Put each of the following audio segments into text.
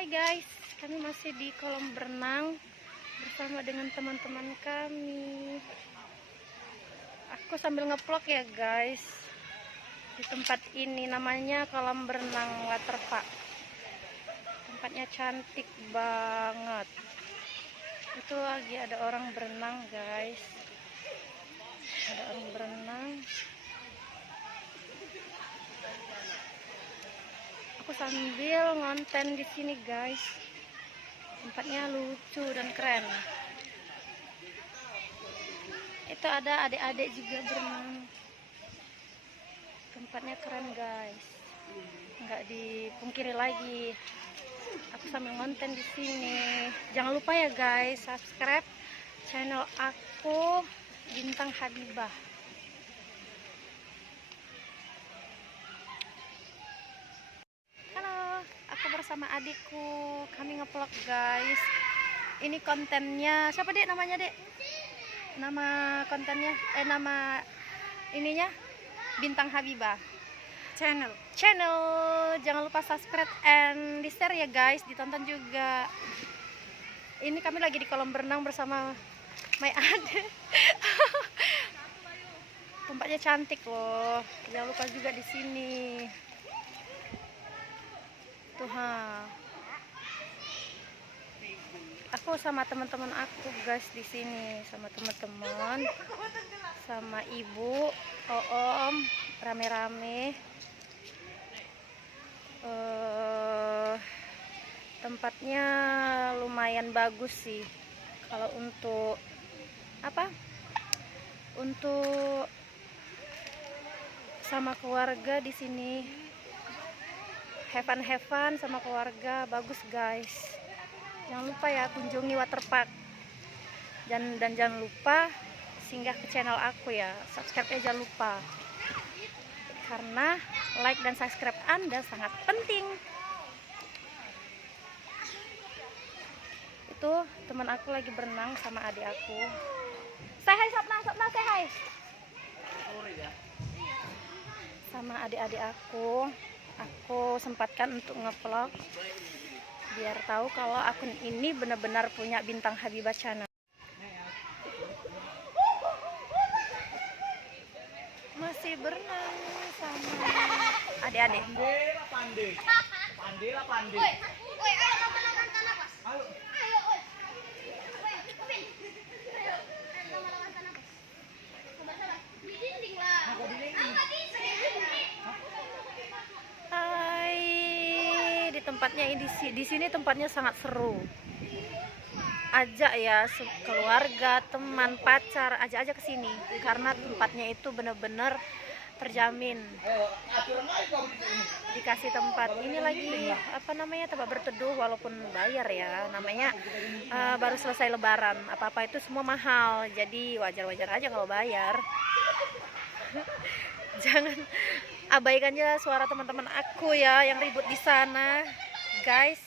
Hai guys, kami masih di kolam berenang bersama dengan teman-teman kami. Aku sambil ngevlog ya guys. Di tempat ini namanya kolam berenang Waterpark. Tempatnya cantik banget. Itu lagi ada orang berenang guys. Ada orang berenang. Aku sambil ngonten di sini guys. Tempatnya lucu dan keren. Itu ada adik-adik juga berenang. Tempatnya keren guys. Nggak dipungkiri lagi. Aku sambil ngonten di sini. Jangan lupa ya guys, subscribe channel aku Bintang Habibah. Bersama adikku kami ngevlog guys. Ini kontennya siapa dek namanya dek? Nama kontennya nama ininya Bintang Habibah channel. Jangan lupa subscribe and di share ya guys, ditonton juga. Ini kami lagi di kolam berenang bersama my ade. Tempatnya cantik loh. Jangan lupa juga di sini. Aku sama teman-teman aku guys di sini, sama teman-teman, sama ibu, om, rame-rame. Tempatnya lumayan bagus sih. Kalau untuk Untuk sama keluarga di sini. Have fun sama keluarga, bagus guys. Jangan lupa ya kunjungi Waterpark. Dan jangan lupa singgah ke channel aku ya. Subscribe aja jangan lupa. Karena like dan subscribe Anda sangat penting. Itu teman aku lagi berenang sama adik aku. Say hi Sopna, say hi. Sama adik-adik aku sempatkan untuk ngevlog biar tahu kalau akun ini benar-benar punya Bintang Habibah channel. Masih berenang sama adik-adik. Pandai. Tempatnya di sini tempatnya sangat seru. Ajak ya keluarga, teman, pacar, ajak aja ke sini karena tempatnya itu benar-benar terjamin. Dikasih tempat ini lagi tempat berteduh walaupun bayar ya. Namanya baru selesai lebaran, apa-apa itu semua mahal. Jadi wajar-wajar aja kalau bayar. Jangan abaikan aja suara teman-teman aku ya yang ribut di sana, guys.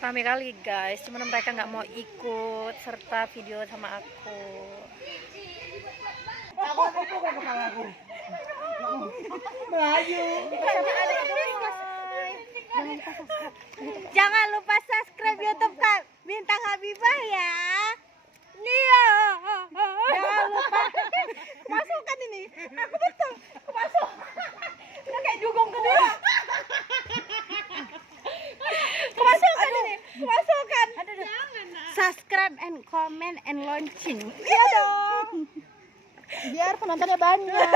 Rame kali guys, cuman mereka nggak mau ikut serta video sama aku. Jangan lupa subscribe YouTube Kak Bintang Habibah ya. Nia. Jangan lupa masukkan ini. Aku betul. Aku masuk. Udah kayak dugong kedua. Masukkan ini. Masukkan. Subscribe and comment and launching. Iya dong. Biar penontonnya banyak.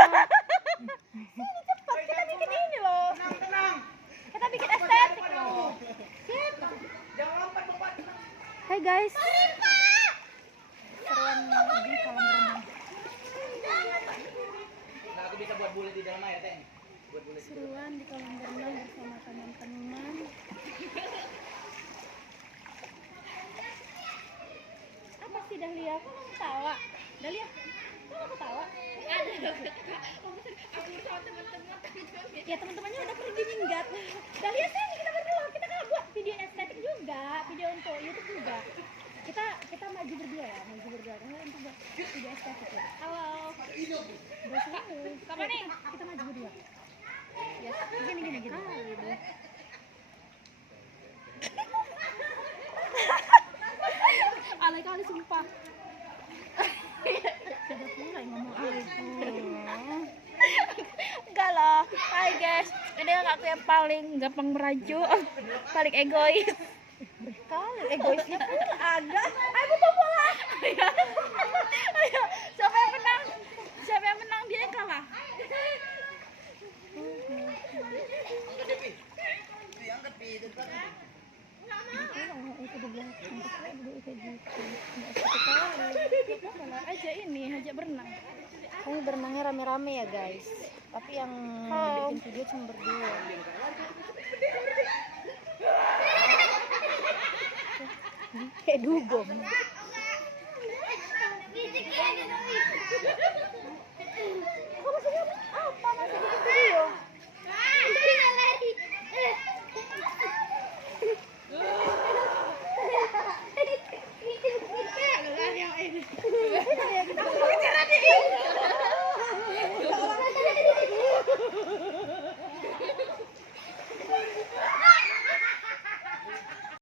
Ini cepat kita bikin ini loh. Tenang. Kita bikin estetik loh. Hai guys. Seruan di kolam berenang. Nah, aku bisa buat bulat di dalam air, Teng. Buat bulat. Seruan di kolam berenang bersama teman-teman. Apa sih Dahlia? Kok kamu ketawa? Dahlia, kok kamu ketawa? Ya teman-temannya udah pergi minggat. Dahlia sini kita berdua, kita kan buat video estetik juga, video untuk YouTube juga. maju berdua ya, maju berdua. Kalian coba tidak estetik ya. Halo. Kapan nih? Kita maju berdua. Ya, gini. Alay kali sumpah. Sudah mulai ngomong alay. Enggak loh. Hai guys, ini aku yang paling gampang merajuk, paling egois. Kali egoisnya pun ada. Ayo butuh bola. Ayo, siapa yang menang? Siapa yang menang dia yang kalah. Aja ini, aja berenang. Kami berenangnya rame-rame ya guys. Tapi yang bikin video cuma berdua. Kayak dugong.